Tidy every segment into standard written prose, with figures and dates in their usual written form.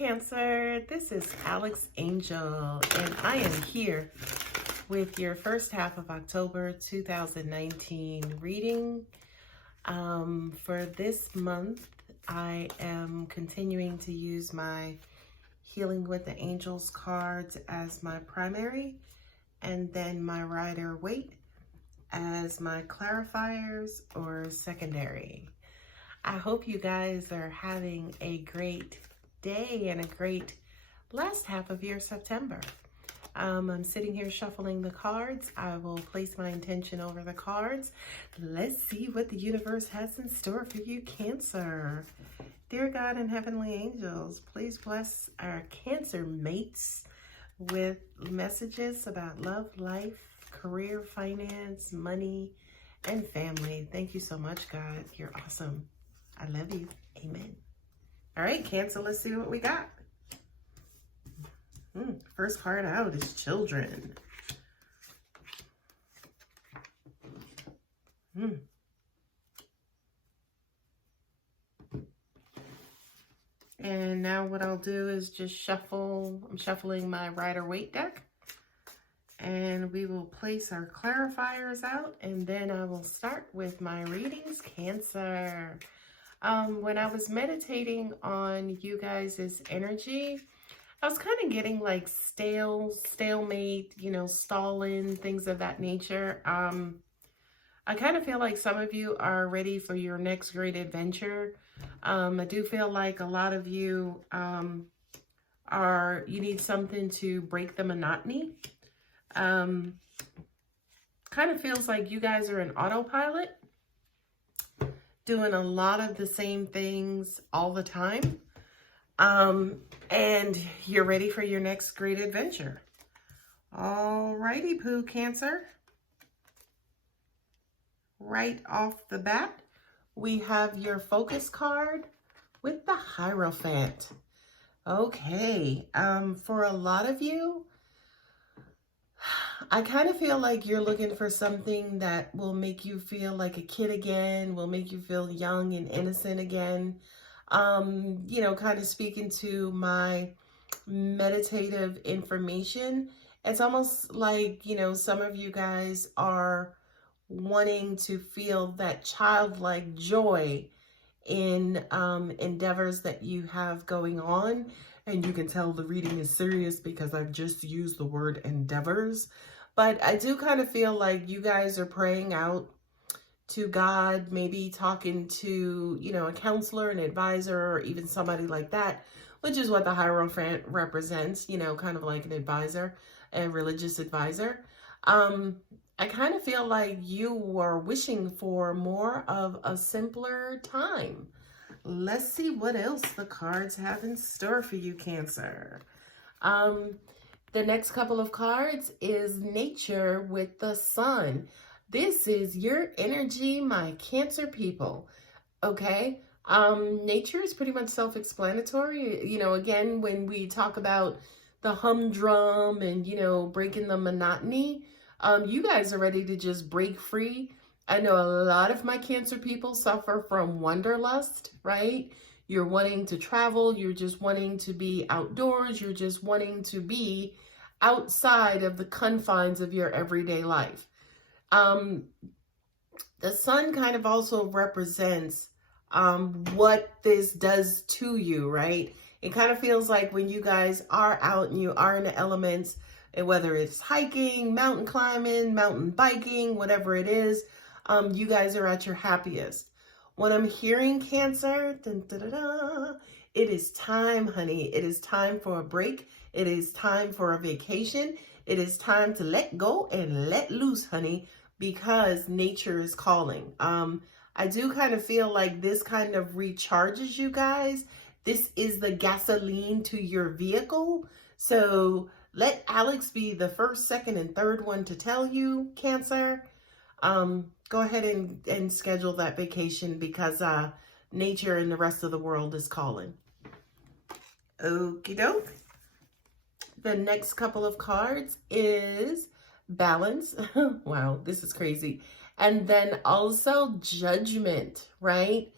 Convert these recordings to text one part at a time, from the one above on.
Cancer. This is Alex Angel, and I am here with your first half of October 2019 reading. For this month, I am continuing to use my Healing with the Angels cards as my primary, and then my Rider-Waite as my clarifiers or secondary. I hope you guys are having a great day and a great last half of your September. I'm sitting here shuffling the cards. I will place my intention over the cards. Let's see what the universe has in store for you, Cancer. Dear God and heavenly angels, please bless our Cancer mates with messages about love, life, career, finance, money, and family. Thank you so much, God. You're awesome. I love you. Amen. All right, Cancer, let's see what we got. First card out is Children. And now what I'll do is just shuffle. I'm shuffling my Rider-Waite deck. And we will place our clarifiers out. And then I will start with my readings, Cancer. When I was meditating on you guys' energy, I was kind of getting like stalemate, stalling, things of that nature. I kind of feel like some of you are ready for your next great adventure. I do feel like a lot of you you need something to break the monotony. Kind of feels like you guys are in autopilot, doing a lot of the same things all the time. And you're ready for your next great adventure. Alrighty, Pooh, Cancer. Right off the bat, we have your focus card with the Hierophant. Okay, for a lot of you, I kind of feel like you're looking for something that will make you feel like a kid again, will make you feel young and innocent again. Kind of speaking to my meditative information, it's almost like, some of you guys are wanting to feel that childlike joy in endeavors that you have going on. And you can tell the reading is serious because I've just used the word endeavors. But I do kind of feel like you guys are praying out to God, maybe talking to, a counselor, an advisor, or even somebody like that, which is what the Hierophant represents, kind of like an advisor, a religious advisor. I kind of feel like you are wishing for more of a simpler time. Let's see what else the cards have in store for you, Cancer. The next couple of cards is Nature with the Sun. This is your energy, my Cancer people, okay? Nature is pretty much self-explanatory. Again, when we talk about the humdrum and, breaking the monotony, you guys are ready to just break free. I know a lot of my Cancer people suffer from wanderlust, right? You're wanting to travel. You're just wanting to be outdoors. You're just wanting to be outside of the confines of your everyday life. The Sun kind of also represents what this does to you, right? It kind of feels like when you guys are out and you are in the elements, and whether it's hiking, mountain climbing, mountain biking, whatever it is, you guys are at your happiest. When I'm hearing, Cancer, dun, dun, dun, dun, it is time, honey. It is time for a break. It is time for a vacation. It is time to let go and let loose, honey, because nature is calling. I do kind of feel like this kind of recharges you guys. This is the gasoline to your vehicle. So let Alex be the first, second, and third one to tell you, Cancer. Go ahead and schedule that vacation because nature and the rest of the world is calling. Okie doke. The next couple of cards is Balance. Wow, this is crazy. And then also Judgment, right?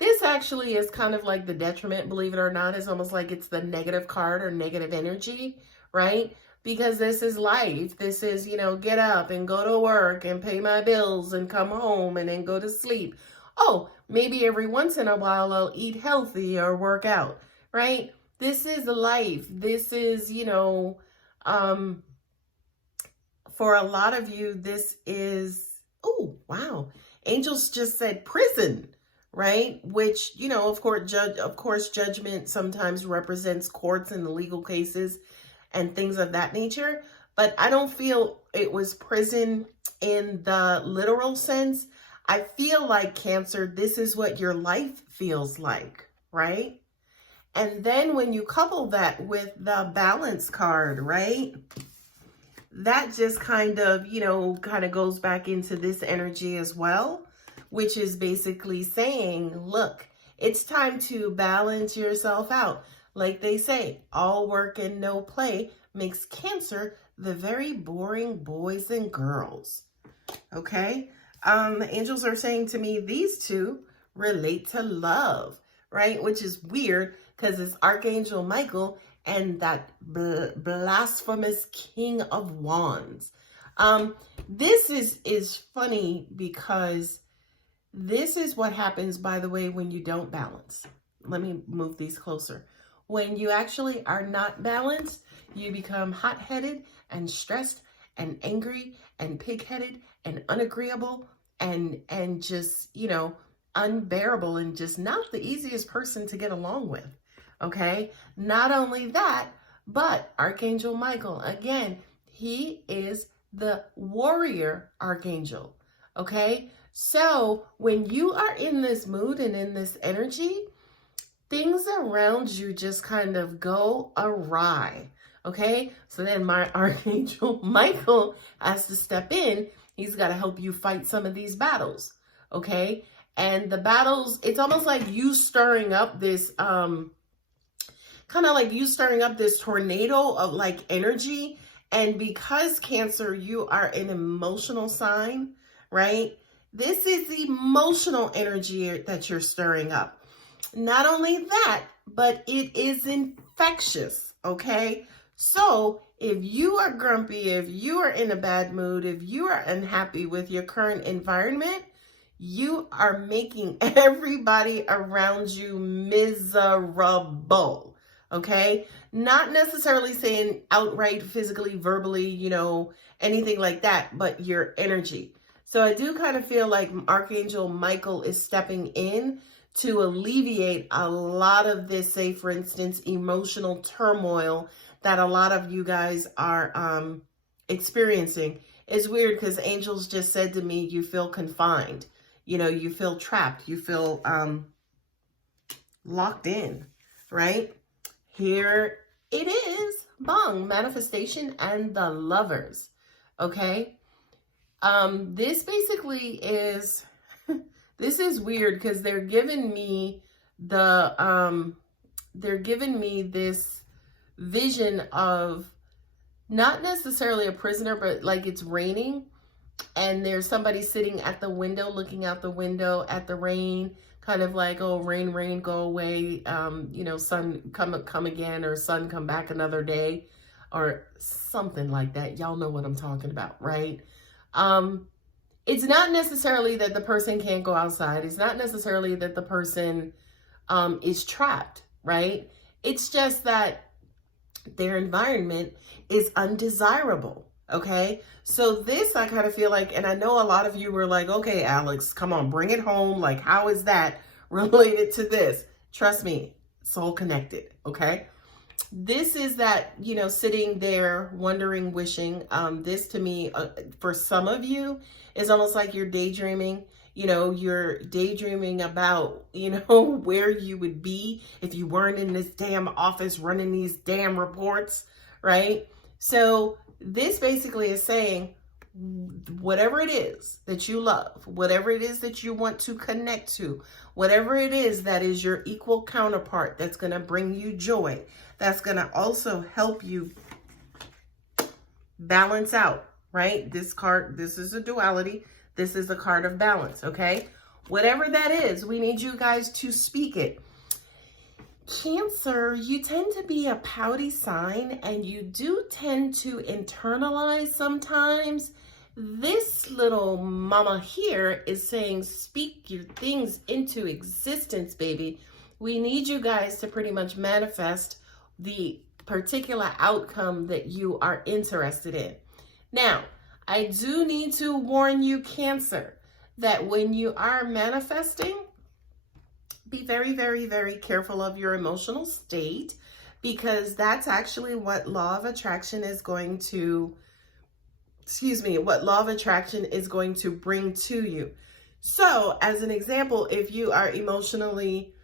This actually is kind of like the detriment, believe it or not. It's almost like it's the negative card or negative energy, right? Because this is life. This is, get up and go to work and pay my bills and come home and then go to sleep. Oh, maybe every once in a while I'll eat healthy or work out, right? This is life. This is, um, for a lot of you, this is, oh, wow. Angels just said prison, right? Which, of course, judgment sometimes represents courts and the legal cases and things of that nature. But I don't feel it was prison in the literal sense. I feel like, Cancer, this is what your life feels like, right? And then when you couple that with the balance card, right? That just kind of goes back into this energy as well, which is basically saying, look, it's time to balance yourself out. Like they say, all work and no play makes Cancer the very boring boys and girls. Okay? Angels are saying to me, these two relate to love, right? Which is weird because it's Archangel Michael and that blasphemous King of Wands. This is funny because this is what happens, by the way, when you don't balance. Let me move these closer. When you actually are not balanced, you become hot-headed and stressed and angry and pig-headed and unagreeable and just, unbearable and just not the easiest person to get along with. Okay, not only that, but Archangel Michael, again, he is the warrior archangel. Okay, so when you are in this mood and in this energy, things around you just kind of go awry. Okay, so then my Archangel Michael has to step in. He's got to help you fight some of these battles. Okay, and the battles, it's almost like you stirring up this tornado of like energy. And because Cancer, you are an emotional sign, right? This is emotional energy that you're stirring up. Not only that, but it is infectious, okay? So if you are grumpy, if you are in a bad mood, if you are unhappy with your current environment, you are making everybody around you miserable. Okay, not necessarily saying outright physically, verbally, anything like that, but your energy. So I do kind of feel like Archangel Michael is stepping in to alleviate a lot of this, say, for instance, emotional turmoil that a lot of you guys are experiencing. It's weird because angels just said to me, you feel confined. You feel trapped. You feel locked in, right? Here it is, bong, manifestation and the lovers, okay? This basically is, this is weird because they're giving me this vision of not necessarily a prisoner, but like it's raining and there's somebody sitting at the window, looking out the window at the rain, kind of like, oh, rain, rain, go away, sun, come again, or sun, come back another day, or something like that. Y'all know what I'm talking about, right? It's not necessarily that the person can't go outside. It's not necessarily that the person is trapped, right? It's just that their environment is undesirable. Okay, so this I kind of feel like, and I know a lot of you were like, okay, Alex, come on, bring it home. Like, how is that related to this? Trust me, it's all connected. Okay, this is that, sitting there wondering, wishing. This to me, for some of you, is almost like you're daydreaming. You're daydreaming about, where you would be if you weren't in this damn office running these damn reports, right? So this basically is saying, whatever it is that you love, whatever it is that you want to connect to, whatever it is that is your equal counterpart that's going to bring you joy, that's going to also help you balance out, right? This card, this is a duality. This is a card of balance, okay? Whatever that is, we need you guys to speak it. Cancer, you tend to be a pouty sign and you do tend to internalize sometimes. This little mama here is saying, speak your things into existence, baby. We need you guys to pretty much manifest the particular outcome that you are interested in. Now, I do need to warn you, Cancer, that when you are manifesting, be very, very, very careful of your emotional state, because that's actually what law of attraction is going to, what law of attraction is going to bring to you. So as an example, if you are emotionally,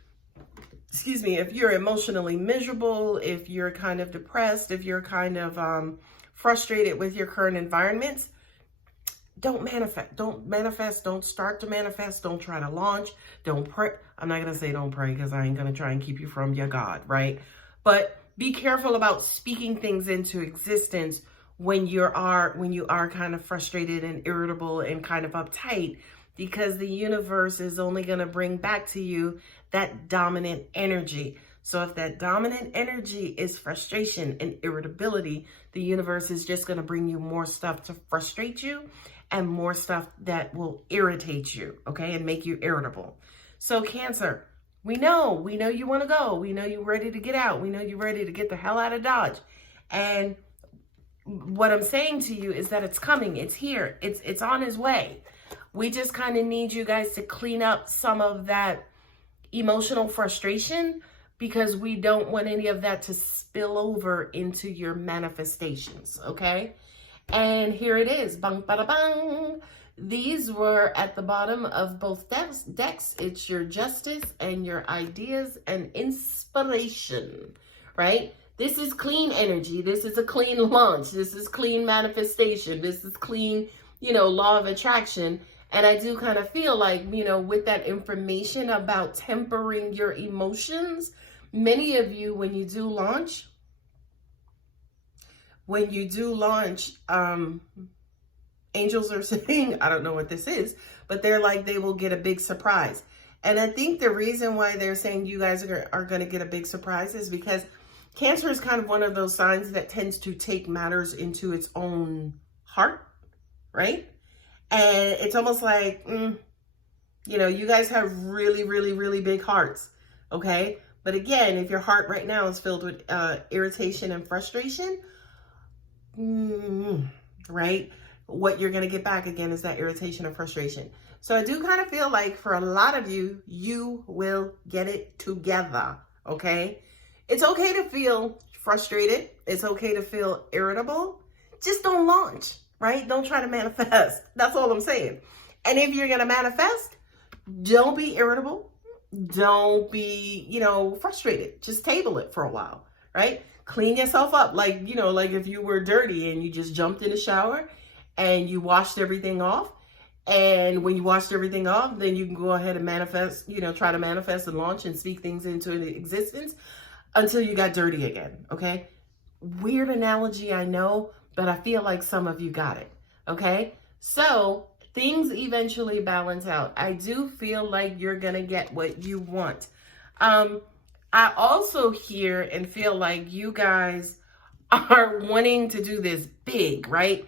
if you're emotionally miserable, if you're kind of depressed, if you're kind of frustrated with your current environments, don't manifest, don't start to manifest, don't try to launch, don't pray. I'm not going to say don't pray because I ain't going to try and keep you from your God, right? But be careful about speaking things into existence when you are kind of frustrated and irritable and kind of uptight, because the universe is only going to bring back to you that dominant energy. So if that dominant energy is frustration and irritability, the universe is just going to bring you more stuff to frustrate you and more stuff that will irritate you, okay, and make you irritable. So Cancer, we know you want to go. We know you're ready to get out. We know you're ready to get the hell out of Dodge. And what I'm saying to you is that it's coming. It's here. It's on its way. We just kind of need you guys to clean up some of that emotional frustration, because we don't want any of that to spill over into your manifestations, okay? And here it is, bang, bada, bang. These were at the bottom of both decks. It's your justice and your ideas and inspiration, right? This is clean energy. This is a clean launch. This is clean manifestation. This is clean, law of attraction. And I do kind of feel like, with that information about tempering your emotions, many of you, when you do launch, angels are saying, I don't know what this is, but they're like, they will get a big surprise. And I think the reason why they're saying you guys are going to get a big surprise is because Cancer is kind of one of those signs that tends to take matters into its own heart, right? And it's almost like, you guys have really, really, really big hearts, okay? But again, if your heart right now is filled with irritation and frustration, right? What you're going to get back again is that irritation and frustration. So I do kind of feel like for a lot of you, you will get it together, okay? It's okay to feel frustrated. It's okay to feel irritable. Just don't launch, right? Don't try to manifest. That's all I'm saying. And if you're going to manifest, don't be irritable. Don't be, frustrated. Just table it for a while, right? Clean yourself up. Like if you were dirty and you just jumped in the shower and you washed everything off. And when you washed everything off, then you can go ahead and manifest, try to manifest and launch and speak things into existence until you got dirty again, okay? Weird analogy, I know, but I feel like some of you got it, okay? So things eventually balance out. I do feel like you're going to get what you want. I also hear and feel like you guys are wanting to do this big, right?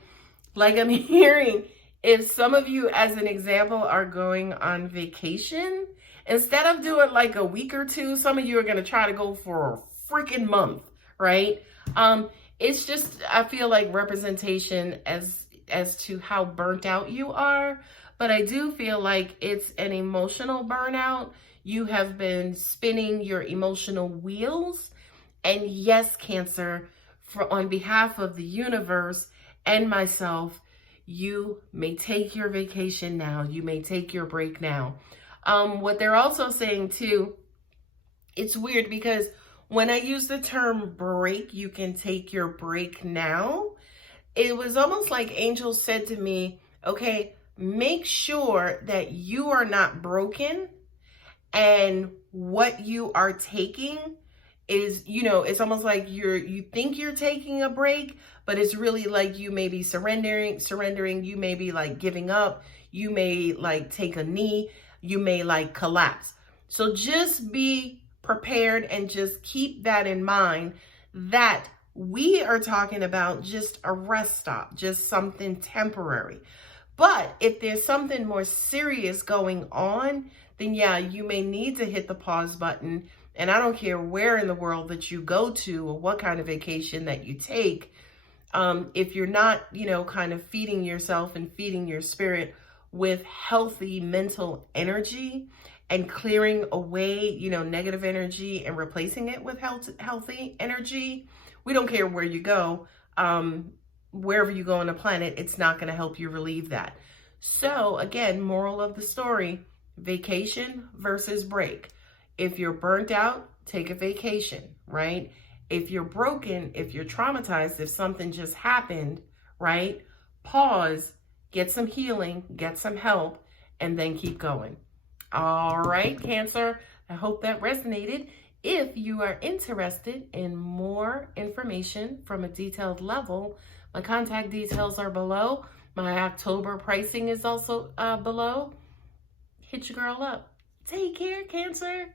Like I'm hearing, if some of you, as an example, are going on vacation, instead of doing like a week or two, some of you are going to try to go for a freaking month, right? It's just, I feel like representation as to how burnt out you are. But I do feel like it's an emotional burnout. You have been spinning your emotional wheels. And yes, Cancer, on behalf of the universe and myself, you may take your vacation now. You may take your break now. What they're also saying too, it's weird because when I use the term break, you can take your break now. It was almost like angels said to me, okay, make sure that you are not broken, and what you are taking is, it's almost like you think you're taking a break, but it's really like you may be surrendering, you may be like giving up, you may like take a knee. you may like collapse. So just be prepared and just keep that in mind, that we are talking about just a rest stop, just something temporary. But if there's something more serious going on, then yeah, you may need to hit the pause button. And I don't care where in the world that you go to or what kind of vacation that you take. If you're not, kind of feeding yourself and feeding your spirit with healthy mental energy and clearing away, negative energy and replacing it with healthy energy, we don't care where you go. Wherever you go on the planet, it's not going to help you relieve that. So again, moral of the story, vacation versus break. If you're burnt out, take a vacation, right? If you're broken, if you're traumatized, if something just happened, right? Pause, get some healing, get some help, and then keep going. All right, Cancer, I hope that resonated. If you are interested in more information from a detailed level, my contact details are below. My October pricing is also below. Hit your girl up. Take care, Cancer.